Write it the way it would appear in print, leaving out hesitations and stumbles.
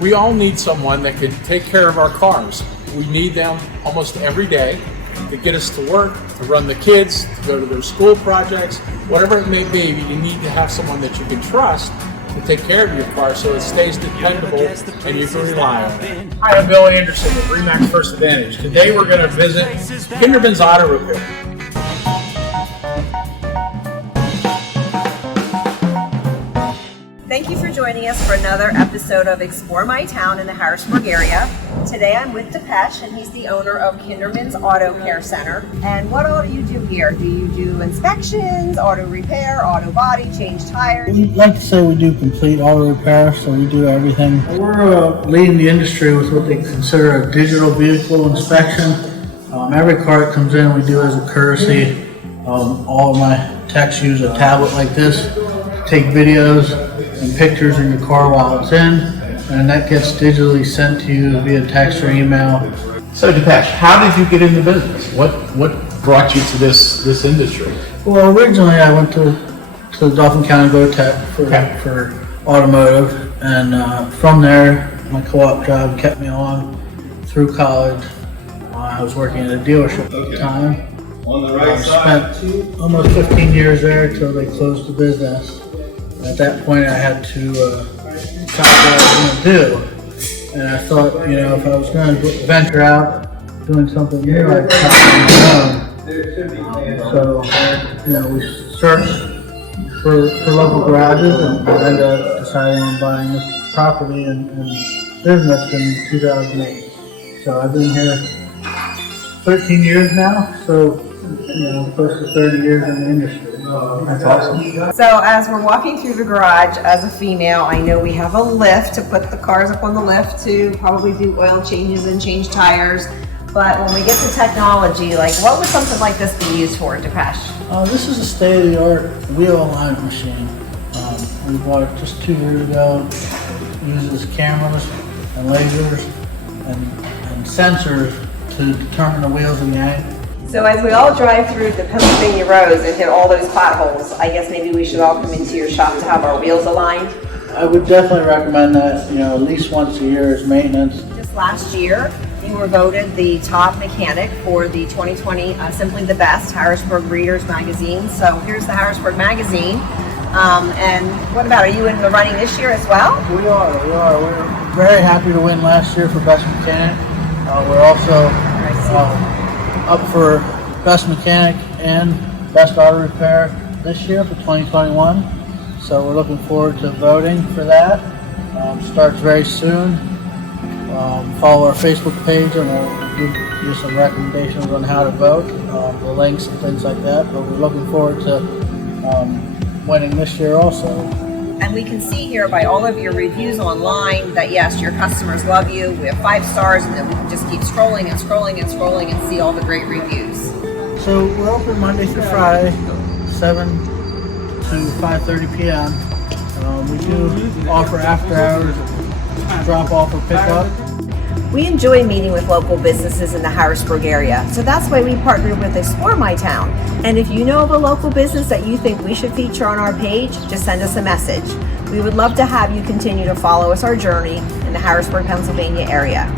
We all need someone that can take care of our cars. We need them almost every day to get us to work, to run the kids, to go to their school projects, whatever it may be. You need to have someone that you can trust to take care of your car so it stays dependable and you can rely on it. Hi, I'm Bill Anderson with RE/MAX First Advantage. Today we're going to visit Kinderman's Auto Repair. Thank you for joining us for another episode of Explore My Town in the Harrisburg area. Today I'm with Depeche, and he's the owner of Kinderman's Auto Care Center. And what all do you do here? Do you do inspections, auto repair, auto body, change tires? We like to say we do complete auto repair, so we do everything. We're leading the industry with what they consider a digital vehicle inspection. Every car that comes in, we do as a courtesy. All of my techs use a tablet like this to take videos and pictures in your car while it's in, and that gets digitally sent to you via text or email. So Depeche, how did you get in the business? What brought you to this industry? Well, originally I went to Dauphin County Go Tech for automotive, and from there my co-op job kept me on through college. I was working at a dealership at the time. I spent almost 15 years there until they closed the business. At that point, I had to decide what I was going to do, and I thought, if I was going to venture out doing something new, I'd try it on my own. So, we searched for local garages, and I ended up deciding on buying this property and business in 2008. So I've been here 13 years now, so close to 30 years in the industry. That's awesome. So as we're walking through the garage, as a female, I know we have a lift to put the cars up on the lift to probably do oil changes and change tires. But when we get to technology, what would something like this be used for, Depeche? This is a state-of-the-art wheel alignment machine. We bought it just 2 years ago. It uses cameras and lasers and sensors to determine the wheels and yank. So as we all drive through the Pennsylvania roads and hit all those potholes, I guess maybe we should all come into your shop to have our wheels aligned. I would definitely recommend that, at least once a year as maintenance. Just last year, you were voted the top mechanic for the 2020 Simply the Best Harrisburg Readers Magazine. So here's the Harrisburg Magazine. And what about, are you in the running this year as well? We are. We're very happy to win last year for Best Mechanic. We're also up for Best Mechanic and Best Auto Repair this year for 2021. So we're looking forward to voting for that. Starts very soon. Follow our Facebook page and we'll give you some recommendations on how to vote, the links and things like that. But we're looking forward to winning this year also. And we can see here by all of your reviews online that yes, your customers love you. We have 5 stars, and then we can just keep scrolling and scrolling and scrolling and see all the great reviews. So we're open Monday through Friday, 7 to 5:30 p.m. We do offer after hours drop off or pick up. We enjoy meeting with local businesses in the Harrisburg area, so that's why we partnered with Explore My Town. And if you know of a local business that you think we should feature on our page, just send us a message. We would love to have you continue to follow our journey in the Harrisburg, Pennsylvania area.